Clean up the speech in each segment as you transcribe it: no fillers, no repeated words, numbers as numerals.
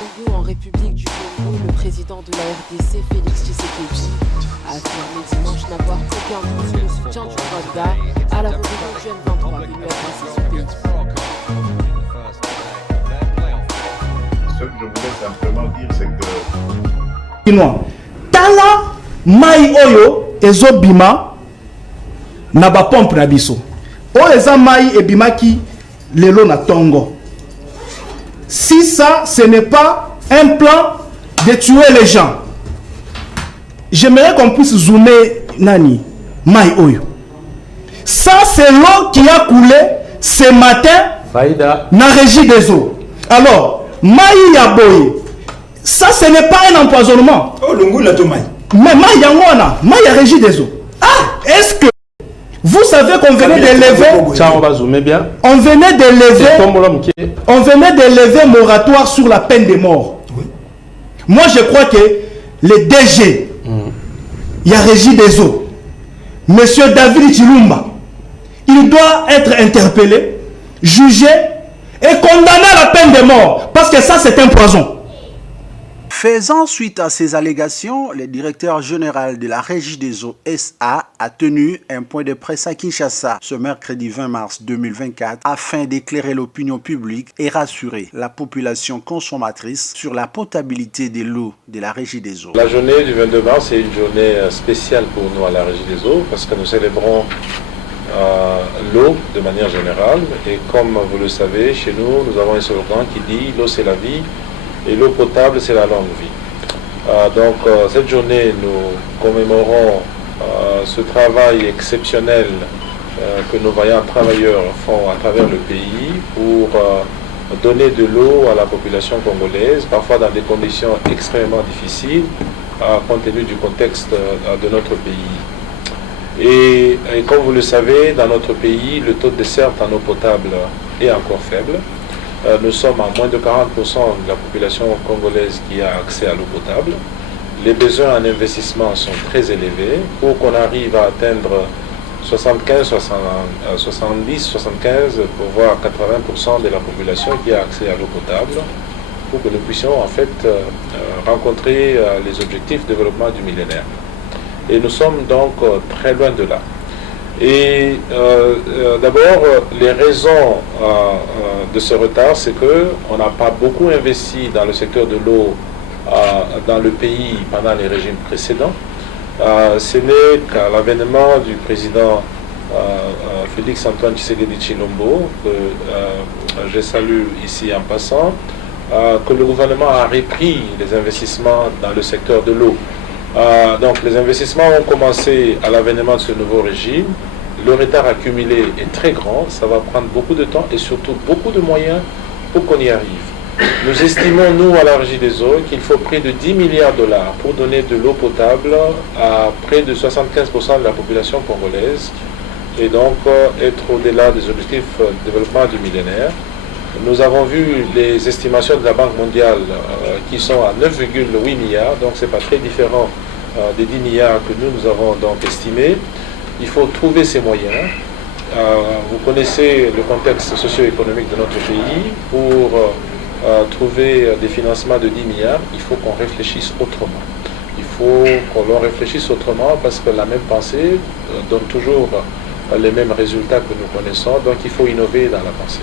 Congo, en République du Congo, le président de la RDC, Félix Tshisekedi, a affirmé dimanche n'avoir aucun doute sur le soutien du Rwanda à la rébellion du M23 venue agresser son pays. Ce que je voulais simplement dire, c'est que... Tala mai oyo ezobima na ba pompe na biso. Oyo eza mai ebimaki lelo na Tongo. Si ça, ce n'est pas un plan de tuer les gens, j'aimerais qu'on puisse zoomer Nani, Mai Oyo. Ça, c'est l'eau qui a coulé ce matin dans la régie des eaux. Alors, Mai Yaboye, ça, ce n'est pas un empoisonnement. Oh, Lungu la Tomai. Mais Mai Yangona, Mai ya régie des eaux. Ah, est-ce que vous savez qu'on venait d'élever, on venait d'élever moratoire sur la peine de mort. Oui. Moi, je crois que les DG, il y a Régie des eaux, Monsieur David Chilumba, il doit être interpellé, jugé et condamné à la peine de mort, parce que ça, c'est un poison. Faisant suite à ces allégations, le directeur général de la Régie des eaux SA a tenu un point de presse à Kinshasa ce mercredi 20 mars 2024 afin d'éclairer l'opinion publique et rassurer la population consommatrice sur la potabilité de l'eau de la Régie des eaux. La journée du 22 mars est une journée spéciale pour nous à la Régie des eaux parce que nous célébrons l'eau de manière générale et comme vous le savez, chez nous, nous avons un slogan qui dit « l'eau c'est la vie ». Et l'eau potable, c'est la longue vie. Cette journée, nous commémorons ce travail exceptionnel que nos vaillants travailleurs font à travers le pays pour donner de l'eau à la population congolaise, parfois dans des conditions extrêmement difficiles, compte tenu du contexte de notre pays. Et comme vous le savez, dans notre pays, le taux de desserte en eau potable est encore faible. Nous sommes à moins de 40% de la population congolaise qui a accès à l'eau potable. Les besoins en investissement sont très élevés pour qu'on arrive à atteindre 75, 70, 75, pour voir 80% de la population qui a accès à l'eau potable, pour que nous puissions en fait rencontrer les objectifs de développement du millénaire. Et nous sommes donc très loin de là. Et d'abord, les raisons de ce retard, c'est qu'on n'a pas beaucoup investi dans le secteur de l'eau dans le pays pendant les régimes précédents. Ce n'est qu'à l'avènement du président Félix Antoine Tshisekedi Tshilombo, que je salue ici en passant, que le gouvernement a repris les investissements dans le secteur de l'eau. Donc les investissements ont commencé à l'avènement de ce nouveau régime. Le retard accumulé est très grand, ça va prendre beaucoup de temps et surtout beaucoup de moyens pour qu'on y arrive. Nous estimons, nous, à la Régie des eaux, qu'il faut près de 10 milliards de dollars pour donner de l'eau potable à près de 75% de la population congolaise et donc être au-delà des objectifs de développement du millénaire. Nous avons vu les estimations de la Banque mondiale qui sont à 9,8 milliards, donc ce n'est pas très différent des 10 milliards que nous avons donc estimés. Il faut trouver ces moyens. Vous connaissez le contexte socio-économique de notre pays. Pour trouver des financements de 10 milliards, il faut qu'on réfléchisse autrement. Il faut qu'on réfléchisse autrement parce que la même pensée donne toujours les mêmes résultats que nous connaissons. Donc il faut innover dans la pensée.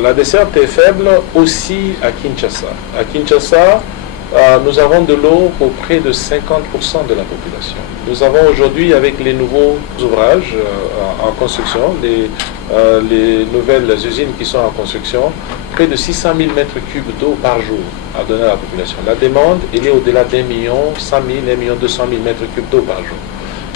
La desserte est faible aussi à Kinshasa. À Kinshasa, nous avons de l'eau pour près de 50% de la population. Nous avons aujourd'hui, avec les nouveaux ouvrages en construction, les nouvelles usines qui sont en construction, près de 600 000 mètres cubes d'eau par jour à donner à la population. La demande, elle est au-delà d'1 million 100 000, 1 million 200 000 mètres cubes d'eau par jour.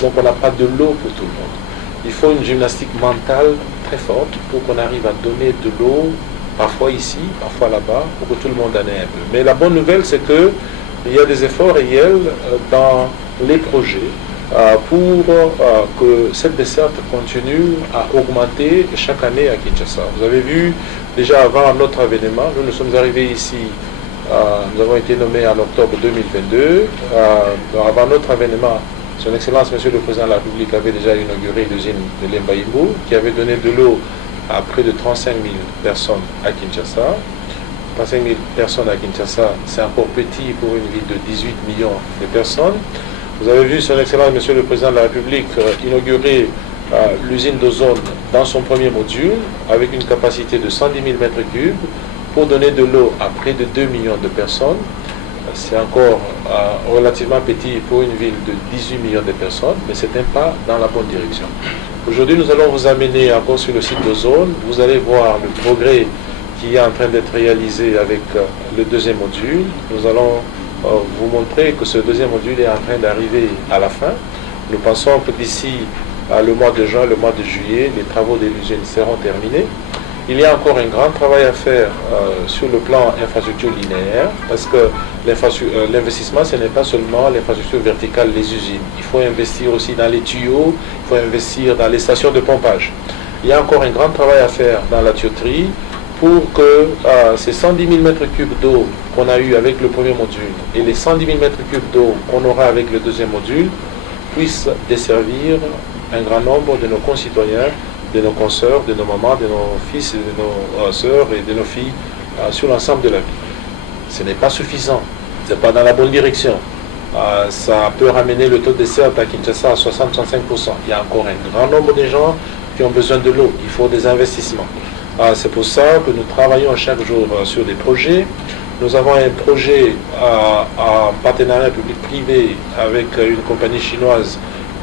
Donc on n'a pas de l'eau pour tout le monde. Il faut une gymnastique mentale très forte pour qu'on arrive à donner de l'eau, parfois ici, parfois là-bas, pour que tout le monde en ait un peu. Mais la bonne nouvelle, c'est qu'il y a des efforts réels dans les projets pour que cette desserte continue à augmenter chaque année à Kinshasa. Vous avez vu, déjà avant notre événement, nous sommes arrivés ici, nous avons été nommés en octobre 2022. Avant notre événement, Son Excellence, Monsieur le Président de la République avait déjà inauguré l'usine de Lembaïmbou, qui avait donné de l'eau à près de 35 000 personnes à Kinshasa. 135 000 personnes à Kinshasa, c'est encore petit pour une ville de 18 millions de personnes. Vous avez vu son Excellence, Monsieur le Président de la République, inaugurer l'usine d'ozone dans son premier module avec une capacité de 110 000 mètres cubes pour donner de l'eau à près de 2 millions de personnes. C'est encore relativement petit pour une ville de 18 millions de personnes, mais c'est un pas dans la bonne direction. Aujourd'hui, nous allons vous amener encore sur le site d'ozone. Vous allez voir le progrès qui est en train d'être réalisé avec le deuxième module. Nous allons vous montrer que ce deuxième module est en train d'arriver à la fin. Nous pensons que d'ici le mois de juin, le mois de juillet, les travaux de l'usine seront terminés. Il y a encore un grand travail à faire sur le plan infrastructure linéaire, parce que l'investissement, ce n'est pas seulement l'infrastructure verticale, les usines. Il faut investir aussi dans les tuyaux, il faut investir dans les stations de pompage. Il y a encore un grand travail à faire dans la tuyauterie pour que ces 110 000 mètres cubes d'eau qu'on a eu avec le premier module et les 110 000 mètres cubes d'eau qu'on aura avec le deuxième module puissent desservir un grand nombre de nos concitoyens, de nos consoeurs, de nos mamans, de nos fils, et de nos sœurs et de nos filles sur l'ensemble de la ville. Ce n'est pas suffisant, ce n'est pas dans la bonne direction. Ça peut ramener le taux de desserte à Kinshasa à 60-65%. Il y a encore un grand nombre de gens qui ont besoin de l'eau. Il faut des investissements. C'est pour ça que nous travaillons chaque jour sur des projets. Nous avons un projet en partenariat public-privé avec une compagnie chinoise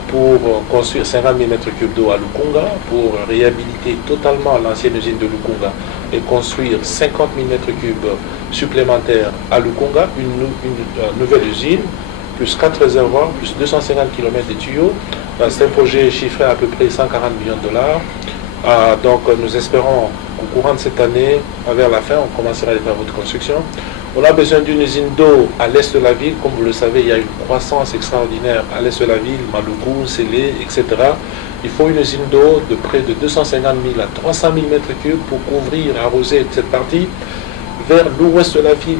pour construire 50 000 mètres cubes d'eau à Lukunga, pour réhabiliter totalement l'ancienne usine de Lukunga et construire 50 000 mètres cubes supplémentaires à Lukunga, une nouvelle usine, plus 4 réservoirs, plus 250 km de tuyaux. C'est un projet chiffré à peu près 140 millions de dollars. Donc nous espérons qu'au courant de cette année, vers la fin, on commencera les travaux de construction. On a besoin d'une usine d'eau à l'est de la ville. Comme vous le savez, il y a une croissance extraordinaire à l'est de la ville, Maluku, Sélé, etc. Il faut une usine d'eau de près de 250 000 à 300 000 mètres cubes pour couvrir, arroser cette partie vers l'ouest de la ville,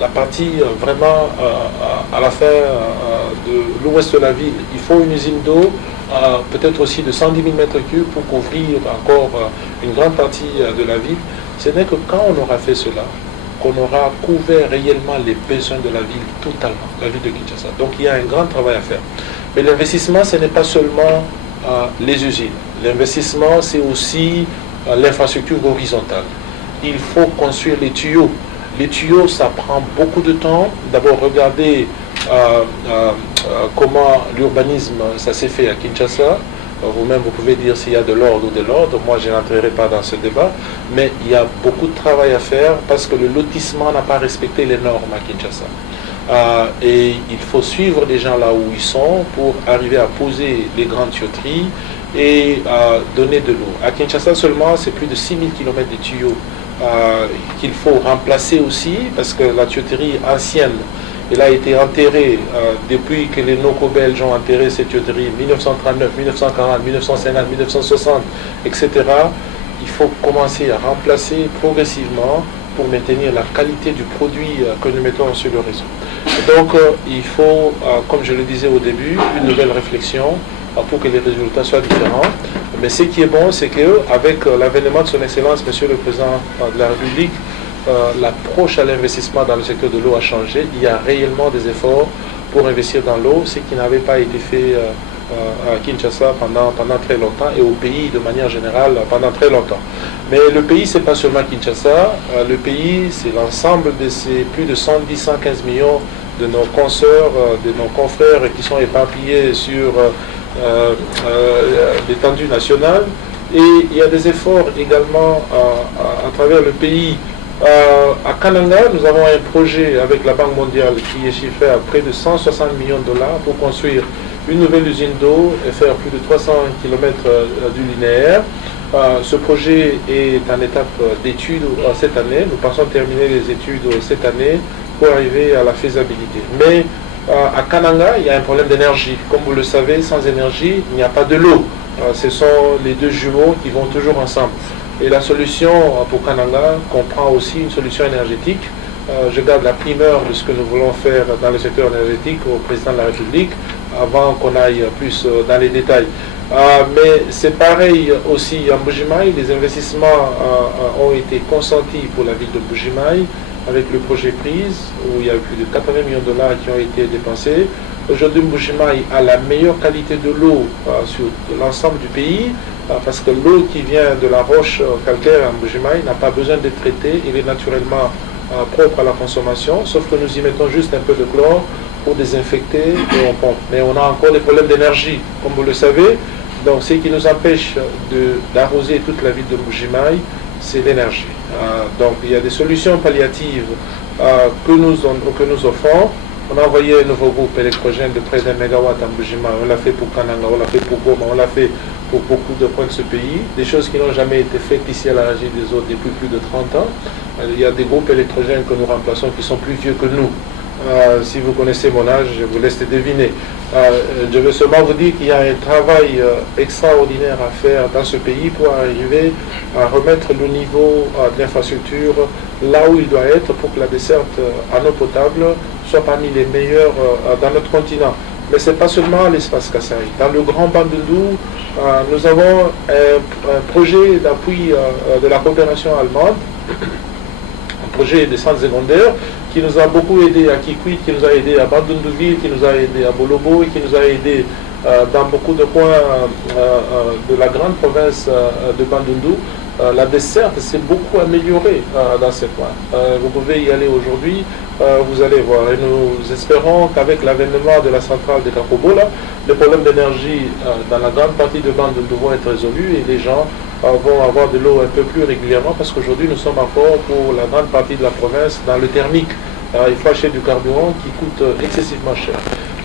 la partie vraiment à la fin de l'ouest de la ville. Il faut une usine d'eau, peut-être aussi de 110 000 mètres cubes pour couvrir encore une grande partie de la ville. Ce n'est que quand on aura fait cela, qu'on aura couvert réellement les besoins de la ville totalement, la ville de Kinshasa. Donc il y a un grand travail à faire. Mais l'investissement, ce n'est pas seulement les usines. L'investissement, c'est aussi l'infrastructure horizontale. Il faut construire les tuyaux. Les tuyaux, ça prend beaucoup de temps. D'abord, regardez comment l'urbanisme, ça s'est fait à Kinshasa. Vous-même, vous pouvez dire s'il y a de l'ordre ou de l'ordre. Moi, je n'entrerai pas dans ce débat. Mais il y a beaucoup de travail à faire parce que le lotissement n'a pas respecté les normes à Kinshasa. Et il faut suivre les gens là où ils sont pour arriver à poser les grandes tuyauteries et donner de l'eau. À Kinshasa seulement, c'est plus de 6000 km de tuyaux qu'il faut remplacer aussi parce que la tuyauterie ancienne, elle a été enterrée depuis que les Noko-Belges ont enterré cette tuyauterie 1939, 1940, 1950, 1960, etc. Il faut commencer à remplacer progressivement pour maintenir la qualité du produit que nous mettons sur le réseau. Donc il faut, comme je le disais au début, une nouvelle réflexion pour que les résultats soient différents. Mais ce qui est bon, c'est qu'avec l'avènement de son Excellence, Monsieur le Président de la République, l'approche à l'investissement dans le secteur de l'eau a changé. Il y a réellement des efforts pour investir dans l'eau, ce qui n'avait pas été fait à Kinshasa pendant très longtemps et au pays de manière générale pendant très longtemps. Mais le pays, ce n'est pas seulement Kinshasa, le pays, c'est l'ensemble de ces plus de 110-115 millions de nos consoeurs, de nos confrères qui sont éparpillés sur l'étendue nationale. Et il y a des efforts également à travers le pays. À Kananga, nous avons un projet avec la Banque mondiale qui est chiffré à près de 160 millions de dollars pour construire une nouvelle usine d'eau et faire plus de 300 km du linéaire. Ce projet est en étape d'étude cette année. Nous pensons terminer les études cette année pour arriver à la faisabilité. Mais à Kananga, il y a un problème d'énergie. Comme vous le savez, sans énergie, il n'y a pas de l'eau. Ce sont les deux jumeaux qui vont toujours ensemble. Et la solution pour Kananga comprend aussi une solution énergétique. Je garde la primeur de ce que nous voulons faire dans le secteur énergétique au président de la République avant qu'on aille plus dans les détails. Mais c'est pareil aussi à Mbuji-Mayi, les investissements ont été consentis pour la ville de Mbuji-Mayi avec le projet Prise, où il y a eu plus de 80 millions de dollars qui ont été dépensés. Aujourd'hui, Mbuji-Mayi a la meilleure qualité de l'eau sur l'ensemble du pays, parce que l'eau qui vient de la roche calcaire à Mbuji-Mayi n'a pas besoin d'être traitée, il est naturellement propre à la consommation, sauf que nous y mettons juste un peu de chlore pour désinfecter et on pompe. Mais on a encore des problèmes d'énergie, comme vous le savez. Donc ce qui nous empêche d'arroser toute la ville de Mbuji-Mayi, c'est l'énergie. Donc il y a des solutions palliatives que nous offrons. On a envoyé un nouveau groupe électrogène de près d'1 mégawatt à Mbuji-Mayi. On l'a fait pour Kananga, on l'a fait pour Goma, on l'a fait pour beaucoup de coins de ce pays. Des choses qui n'ont jamais été faites ici à la Régie des Eaux depuis plus de 30 ans. Il y a des groupes électrogènes que nous remplaçons qui sont plus vieux que nous. Si vous connaissez mon âge, je vous laisse deviner. Je veux seulement vous dire qu'il y a un travail extraordinaire à faire dans ce pays pour arriver à remettre le niveau de l'infrastructure là où il doit être pour que la desserte en eau potable soit parmi les meilleures dans notre continent. Mais ce n'est pas seulement l'espace Kassaï. Dans le Grand Bandundu, nous avons un projet d'appui de la coopération allemande, un projet de centre secondaire qui nous a beaucoup aidé à Kikwit, qui nous a aidé à Bandunduville, qui nous a aidé à Bolobo et qui nous a aidé dans beaucoup de coins de la grande province de Bandundu. La desserte s'est beaucoup améliorée dans ces coins. Vous pouvez y aller aujourd'hui, vous allez voir. Et nous espérons qu'avec l'avènement de la centrale de Kakobola, les problèmes d'énergie dans la grande partie de Bandundu vont être résolus et les gens vont avoir de l'eau un peu plus régulièrement parce qu'aujourd'hui nous sommes encore pour la grande partie de la province dans le thermique. Il faut acheter du carburant qui coûte excessivement cher.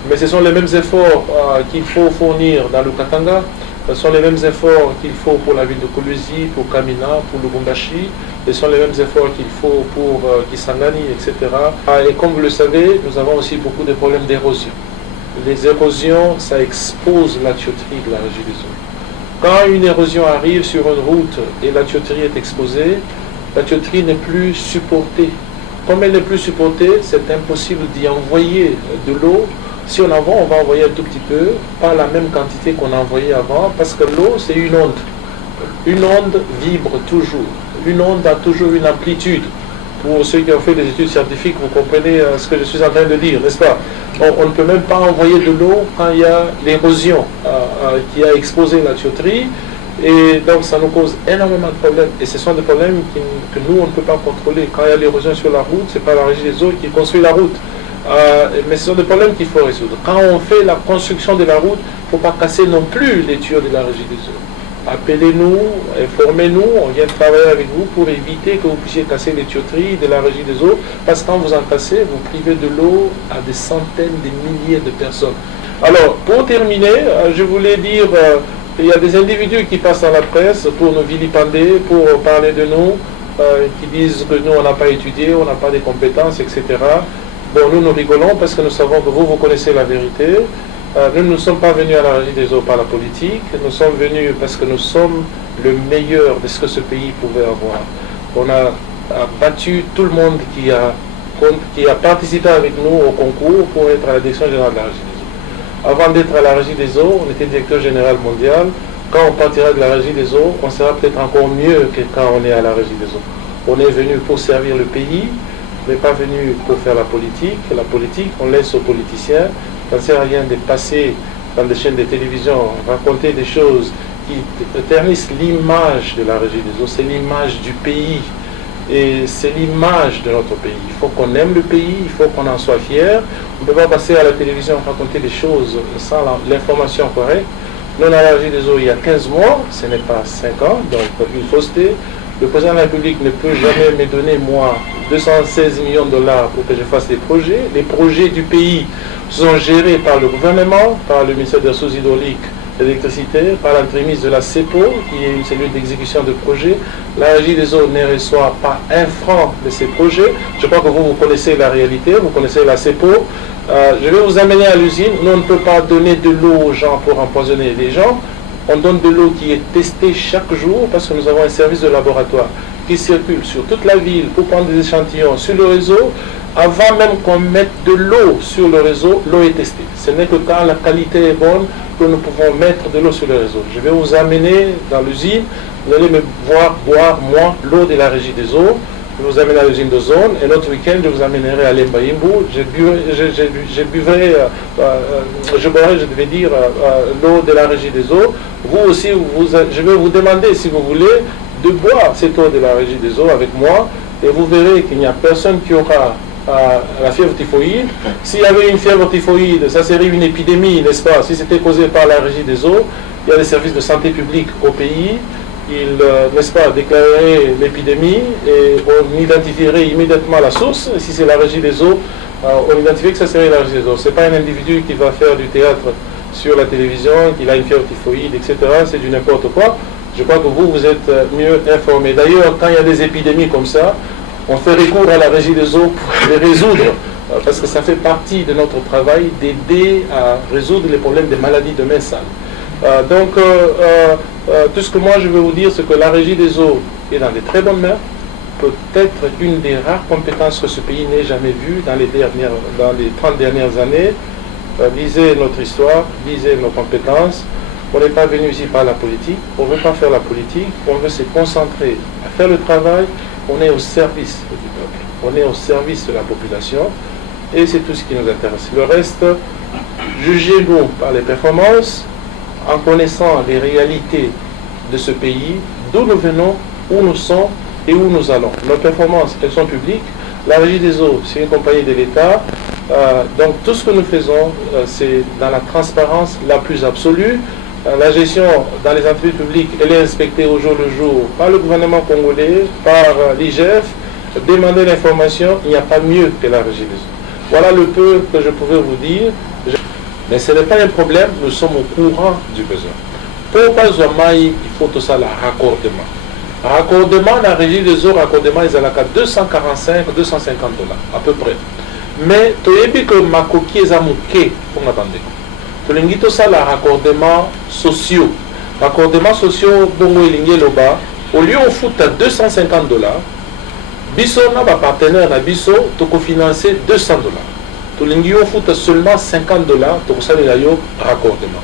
Mais ce sont les mêmes efforts qu'il faut fournir dans le Katanga. Ce sont les mêmes efforts qu'il faut pour la ville de Kolwezi, pour Kamina, pour Lubumbashi. Ce sont les mêmes efforts qu'il faut pour Kisangani, etc. Et comme vous le savez, nous avons aussi beaucoup de problèmes d'érosion. Les érosions, ça expose la tuyauterie de la Régie des Eaux. Quand une érosion arrive sur une route et la tuyauterie est exposée, la tuyauterie n'est plus supportée. Comme elle n'est plus supportée, c'est impossible d'y envoyer de l'eau. Si on envoie, on va envoyer un tout petit peu, pas la même quantité qu'on a envoyé avant, parce que l'eau, c'est une onde. Une onde vibre toujours. Une onde a toujours une amplitude. Pour ceux qui ont fait des études scientifiques, vous comprenez ce que je suis en train de dire, n'est-ce pas? On ne peut même pas envoyer de l'eau quand il y a l'érosion qui a exposé la tuyauterie. Et donc ça nous cause énormément de problèmes. Et ce sont des problèmes que nous, on ne peut pas contrôler. Quand il y a l'érosion sur la route, ce n'est pas la Régie des Eaux qui construit la route. Mais ce sont des problèmes qu'il faut résoudre. Quand on fait la construction de la route, il ne faut pas casser non plus les tuyaux de la Régie des Eaux. Appelez-nous, informez-nous, on vient travailler avec vous pour éviter que vous puissiez casser les tuyauteries de la Régie des Eaux, parce que quand vous en cassez, vous privez de l'eau à des centaines, des milliers de personnes. Alors, pour terminer, je voulais dire, il y a des individus qui passent dans la presse pour nous vilipender, pour parler de nous, qui disent que nous, on n'a pas étudié, on n'a pas de compétences, etc. Bon, nous rigolons parce que nous savons que vous connaissez la vérité. Nous ne sommes pas venus à la Régie des Eaux par la politique, nous sommes venus parce que nous sommes le meilleur de ce que ce pays pouvait avoir. On a battu tout le monde qui a participé avec nous au concours pour être à la direction générale de la Régie des Eaux. Avant d'être à la Régie des Eaux, on était directeur général mondial. Quand on partira de la Régie des Eaux, on sera peut-être encore mieux que quand on est à la Régie des Eaux. On est venu pour servir le pays, mais pas venu pour faire la politique. La politique, on laisse aux politiciens. Ça ne sert à rien de passer dans des chaînes de télévision, raconter des choses qui ternissent l'image de la Régie des Eaux. C'est l'image du pays et c'est l'image de notre pays. Il faut qu'on aime le pays, il faut qu'on en soit fier. On ne peut pas passer à la télévision raconter des choses sans l'information correcte. Nous, on a la Régie des Eaux il y a 15 mois, ce n'est pas 5 ans, donc une fausseté. Le président de la République ne peut jamais me donner, moi, 216 millions de dollars pour que je fasse des projets. Les projets du pays sont gérés par le gouvernement, par le ministère des Ressources hydrauliques et de l'électricité, par l'entremise de la CEPO, qui est une cellule d'exécution de projets. La Régie des Eaux ne reçoit pas un franc de ces projets. Je crois que vous connaissez la réalité, vous connaissez la CEPO. Je vais vous amener à l'usine. Nous, on ne peut pas donner de l'eau aux gens pour empoisonner les gens. On donne de l'eau qui est testée chaque jour parce que nous avons un service de laboratoire qui circule sur toute la ville pour prendre des échantillons sur le réseau. Avant même qu'on mette de l'eau sur le réseau, l'eau est testée. Ce n'est que quand la qualité est bonne que nous pouvons mettre de l'eau sur le réseau. Je vais vous amener dans l'usine, vous allez me voir boire, moi, l'eau de la régie des eaux. Je vous amène à l'usine de zone et l'autre week-end, je vous amènerai à Lembaïmbou. Je boirai, je devais dire, l'eau de la régie des eaux. Vous aussi, je vais vous demander, si vous voulez, de boire cette eau de la régie des eaux avec moi et vous verrez qu'il n'y a personne qui aura la fièvre typhoïde. S'il y avait une fièvre typhoïde, ça serait une épidémie, n'est-ce pas? Si c'était causé par la régie des eaux, il y a des services de santé publique au pays. Ils, n'est-ce pas, déclareraient l'épidémie et on identifierait immédiatement la source. Si c'est la régie des eaux, on identifierait que ça serait la régie des eaux. Ce n'est pas un individu qui va faire du théâtre sur la télévision, qu'il a une fièvre typhoïde, etc. C'est du n'importe quoi. Je crois que vous êtes mieux informés. D'ailleurs, quand il y a des épidémies comme ça, on fait recours à la régie des eaux pour les résoudre, parce que ça fait partie de notre travail d'aider à résoudre les problèmes des maladies de main sale. Tout ce que moi je veux vous dire, c'est que la régie des eaux est dans de très bonnes mains, peut-être une des rares compétences que ce pays n'ait jamais vues dans les 30 dernières années. Lisez notre histoire, lisez nos compétences. On n'est pas venu ici par la politique, on ne veut pas faire la politique, on veut se concentrer à faire le travail. On est au service du peuple, on est au service de la population et c'est tout ce qui nous intéresse. Le reste, jugez-nous par les performances en connaissant les réalités de ce pays, d'où nous venons, où nous sommes et où nous allons. Nos performances, elles sont publiques. La régie des eaux, c'est une compagnie de l'État. Donc tout ce que nous faisons, c'est dans la transparence la plus absolue. La gestion dans les entreprises publiques, elle est inspectée au jour le jour par le gouvernement congolais, par l'IGF. Demander l'information, il n'y a pas mieux que la régie des eaux. Voilà le peu que je pouvais vous dire. Mais ce n'est pas un problème, nous sommes au courant du besoin. Pour Bazouamaï, il faut tout ça, le raccordement. Raccordement, la régie des eaux, raccordement, ils ont à 245, 250 $, à peu près. Mais, tu as vu que ma coquille est amouquée pour la bande. Tolingi tout ça, la raccordement sociaux. Raccordement sociaux, bongo elingi loba, au lieu on fout à 250 $, biso na ba partenaire na biso, to financer 200 $. Tolingi on fout seulement 50 $, to kusali la yo raccordement.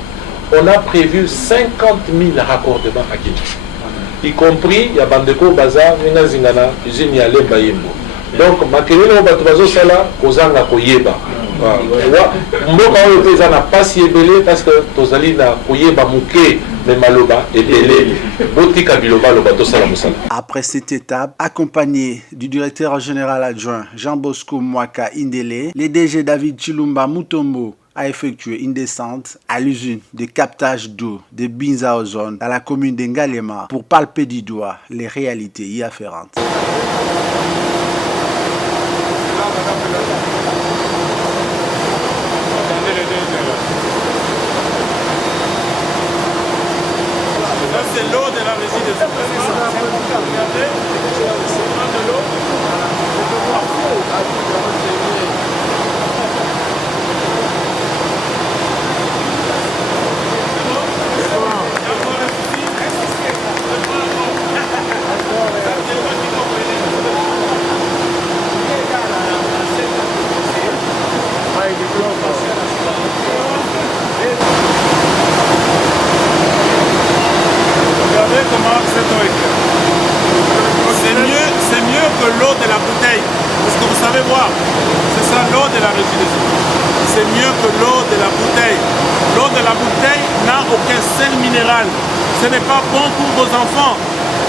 On a prévu 50 000 raccordements à Kinshasa. Y compris, il y a Bandeko Baza, Minga Zingana, usine ya Lembaïmbou. Donc, makelele au bato bazo sala, kozanga koyeba. Mboka oyo pe eza na pasi ebele parce que tozali na koyeba muke me maloba ebele botika biloba loba tosala mosala. Après cette étape, accompagné du directeur général adjoint Jean Bosco Mwaka Indele, le DG David Chilumba Mutombo a effectué une descente à l'usine de captage d'eau de Binza Ozone dans la commune d'Ngalema pour palper du doigt les réalités y afférentes. C'est l'eau de la régie des eaux. Regardez, on prend de l'eau. Regardez comment cette eau est claire. C'est mieux que l'eau de la bouteille. Parce que vous savez voir, c'est ça l'eau de la régie des eaux. C'est mieux que l'eau de la bouteille. L'eau de la bouteille n'a aucun sel minéral. Ce n'est pas bon pour vos enfants.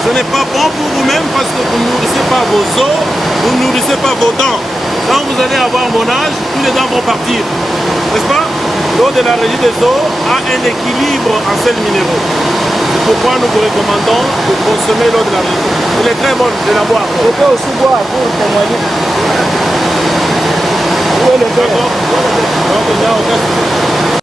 Ce n'est pas bon pour vous-même parce que vous ne nourrissez pas vos os, vous ne nourrissez pas vos dents. Quand vous allez avoir mon âge, tous les dents vont partir. N'est-ce pas? L'eau de la régie des eaux a un équilibre en sels minéraux. C'est pourquoi nous vous recommandons de consommer l'eau de la régie. Elle est très bonne de la boire. On peut aussi boire pour témoigner. Où est le verre?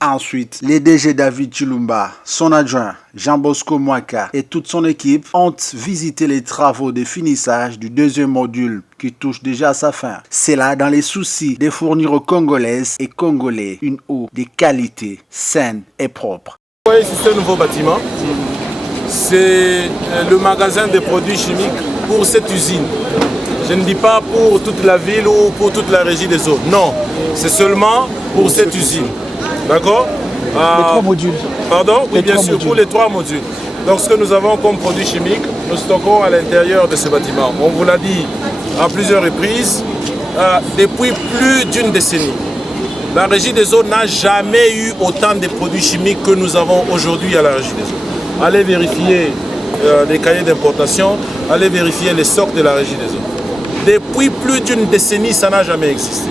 Ensuite, les DG David Chilumba, son adjoint Jean Bosco Mwaka et toute son équipe ont visité les travaux de finissage du deuxième module qui touche déjà à sa fin. C'est là dans les soucis de fournir aux Congolaises et Congolais une eau de qualité, saine et propre. Vous voyez ici ce nouveau bâtiment, c'est le magasin des produits chimiques pour cette usine. Je ne dis pas pour toute la ville ou pour toute la régie des eaux. Non, c'est seulement pour cette usine. D'accord? Les 3 modules. Pardon? Oui, bien sûr, modules. pour les 3 modules. Donc ce que nous avons comme produits chimiques, nous stockons à l'intérieur de ce bâtiment. On vous l'a dit à plusieurs reprises, depuis plus d'une décennie. La régie des eaux n'a jamais eu autant de produits chimiques que nous avons aujourd'hui à la régie des eaux. Allez vérifier les cahiers d'importation, allez vérifier les stocks de la régie des eaux. Depuis plus d'une décennie, ça n'a jamais existé.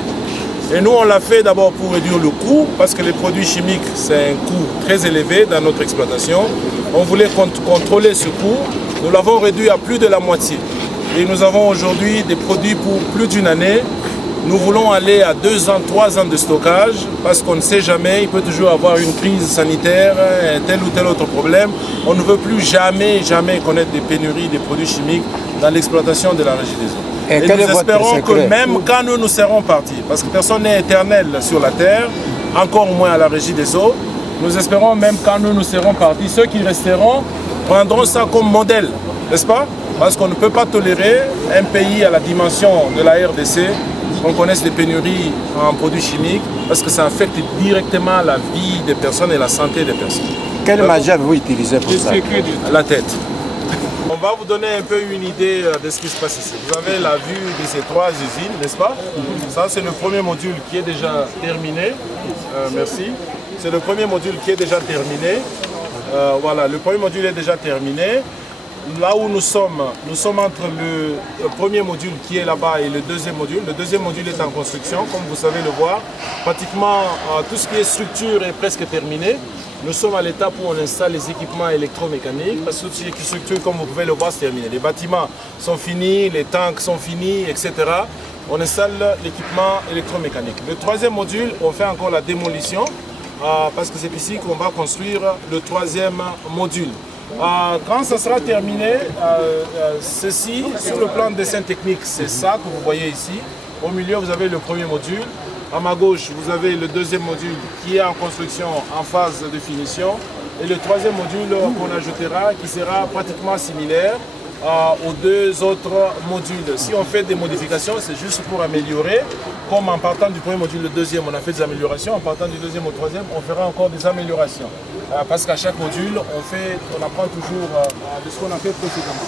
Et nous, on l'a fait d'abord pour réduire le coût, parce que les produits chimiques, c'est un coût très élevé dans notre exploitation. On voulait contrôler ce coût. Nous l'avons réduit à plus de la moitié. Et nous avons aujourd'hui des produits pour plus d'une année. Nous voulons aller à 2 ans, 3 ans de stockage, parce qu'on ne sait jamais, il peut toujours avoir une crise sanitaire, tel ou tel autre problème. On ne veut plus jamais connaître des pénuries des produits chimiques dans l'exploitation de la régie des eaux. Et nous espérons que même quand nous serons partis, parce que personne n'est éternel sur la terre, encore moins à la régie des eaux, nous espérons même quand nous serons partis, ceux qui resteront prendront ça comme modèle, n'est-ce pas? Parce qu'on ne peut pas tolérer un pays à la dimension de la RDC qu'on connaisse des pénuries en produits chimiques, parce que ça affecte directement la vie des personnes et la santé des personnes. Quelle magie avez-vous utilisé pour ça? La tête. On va vous donner un peu une idée de ce qui se passe ici. Vous avez la vue de ces 3 usines, n'est-ce pas? Ça, c'est le premier module qui est déjà terminé. Merci. C'est le premier module qui est déjà terminé. Voilà, le premier module est déjà terminé. Là où nous sommes entre le premier module qui est là-bas et le deuxième module. Le deuxième module est en construction, comme vous savez le voir. Pratiquement tout ce qui est structure est presque terminé. Nous sommes à l'étape où on installe les équipements électromécaniques, parce que toutes ces structures, comme vous pouvez le voir, c'est terminé. Les bâtiments sont finis, les tanks sont finis, etc. On installe l'équipement électromécanique. Le troisième module, on fait encore la démolition, parce que c'est ici qu'on va construire le troisième module. Quand ça sera terminé, ceci, sur le plan de dessin technique, c'est ça que vous voyez ici. Au milieu, vous avez le premier module. À ma gauche, vous avez le deuxième module qui est en construction, en phase de finition. Et le troisième module qu'on ajoutera, qui sera pratiquement similaire aux 2 autres modules. Si on fait des modifications, c'est juste pour améliorer. Comme en partant du premier module, le deuxième, on a fait des améliorations. En partant du deuxième au troisième, on fera encore des améliorations. Parce qu'à chaque module, on apprend toujours de ce qu'on a fait précédemment.